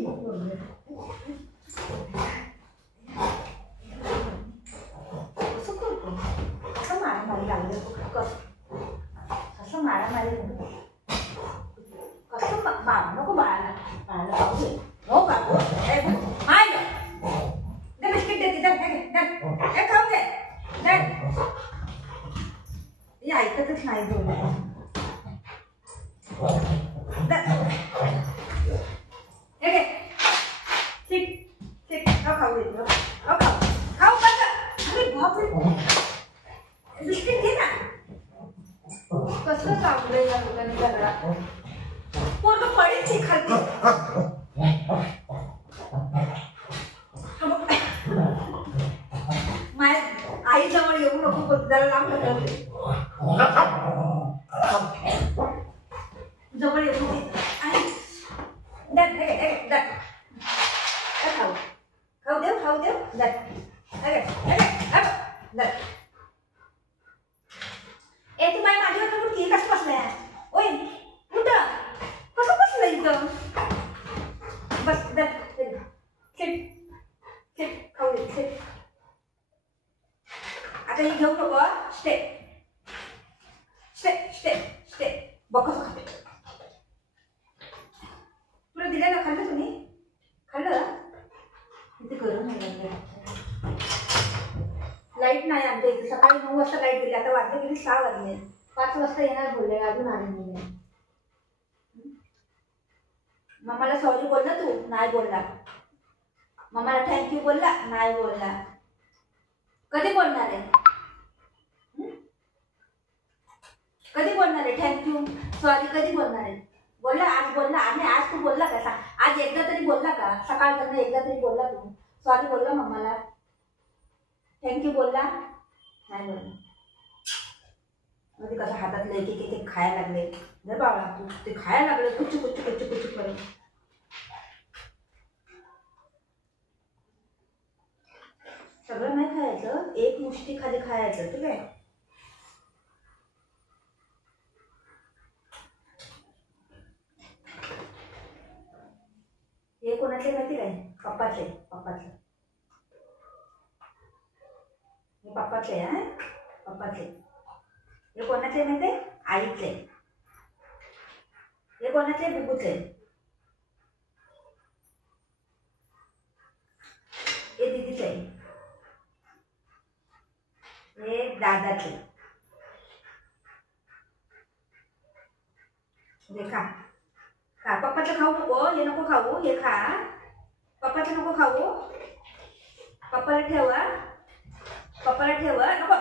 कसं करतो कसं मारामारी लागले कसं मारामारी कसं नको बाळाला बाळाला खाऊ दे हो का माय दे बिस्किट देते दे खाऊ दे हे ऐकतच नाही बोल खाऊ देतो खाऊ बघ अरे बापरे बिस्किट घे ना कसं चांगलंय या लोकांनी जरा पोरगं पडेल ती खाली माझ्या आईजवळ येऊ नको जरा लांब जवळ येऊ खाऊ देऊ ए तू माझ्यावर मुडकी कसं बसलाय ओय कुठं कसं बसलं इथं बस खाऊ दे आता हे घेऊ नको स्टे बघ कसं खाते तुला दिलेलं खाल्लं तुम्ही खाल्लं इथे गरम आहे लाईट नाही आमच्या इथे सकाळी 9 वाजता लाईट गेली आता वाजले गेली 6 वाजले 5 वाजता येणार बोलले अजून आले नाही मम्माला सॉरी बोलला तू नाही बोलला मम्माला थँक्यू बोलला नाही बोलला कधी बोलणार आहे थँक्यू सॉरी कधी बोलणार आहे बोलला आज बोलला आणि आज तू बोलला का आज एकदा तरी बोलला का सकाळपर्यंत एकदा तरी बोलला तू सॉरी बोलला मम्माला थँक्यू बोलला नाही बोलला मध्ये कसं हातातलं एक एक खायला लागले जर बाबा तू ते खायला लागले कुच्चू करून सगळं नाही खायचं एक मुष्टी खाली खायचं ठीक आहे हे कोणाचे माहिती काय पप्पाचे हे पप्पाचे आहे पप्पाचे हे कोणाचे माहिती आईचे हे कोणाचे बुबूचे हे दीदीचे हे दादाचे देखा खा पप्पाचं खाऊ नको हे नको खाऊ हे खा पप्पाचं नको खाऊ पप्पाला ठेवा नको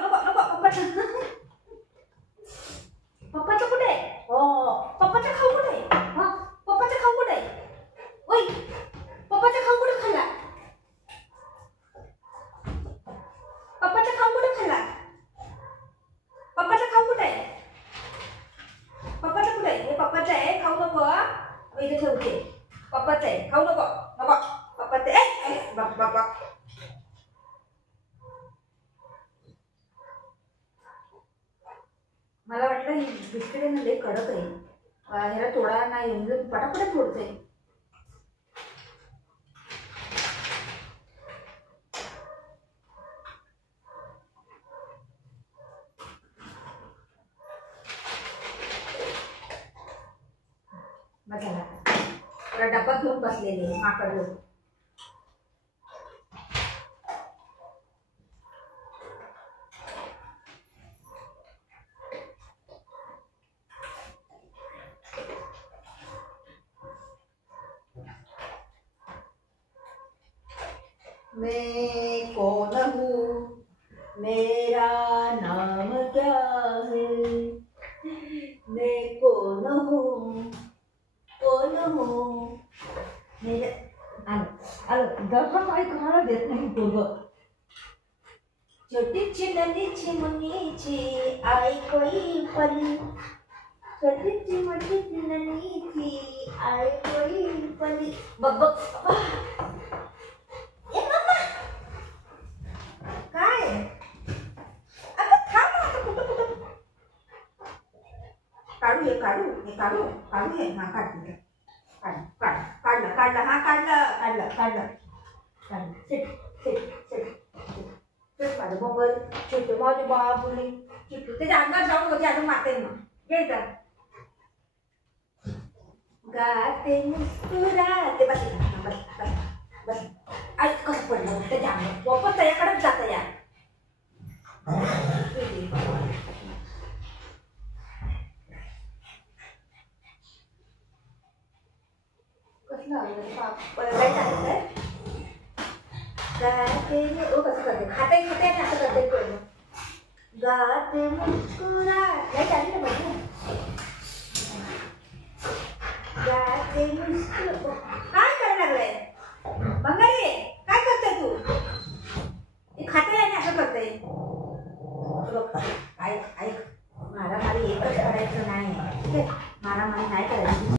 पप्पाचं कुठे हो पप्पाचं खाऊ कुठे पप्पाचं खाऊ कुठे ओय पप्पाचं खाऊ कुठे खाल्ला पप्पाचं खाऊ कुठे खाल्ला पप्पाचं खाऊ कुठे हे पप्पाचं आहे खाऊ नको इथे ठेवते पप्पाचं आहे खाऊ नको पप्पाचं आहे बाबा मला वाटलं ही बिस्किट लय कडक आहे ह्याला तोडा नाही म्हणजे पटापट तोडते झाला डब्बा घेऊन बसलेले माकड लोक मैं कौन हूँ मेरा नाम क्या है मैं कौन हूँ मेरे दर्शन काही कोणाला देत नाही पोरग छोटीची नदीची मुनीची आई कोई पली छोटीची मोठीची नदीची आई कोई पली बघ काय आता थांब आता कुठं काढू हे काढू हे हा काढ काढला काढलं हा काढलं काढलं काढलं काढलं सिट सिट सिट सिट माझं मोबाईल चिटू माझी बाबुली चिटू त्याच्या अंगात जाऊन होती अजून मारते मग घ्यायचं गाते मुस्कुराते बस बस बस बस आज कसं पडलं त्याच्या अंगात वापस त्याच्याकडेच जातं या गाते ओ कसं करते खाते खाते आणि असं करते पडलं गाते मुस्कुरा नाही चालेल ना बघू गाते मुस्कुरा काय करायला लागलंय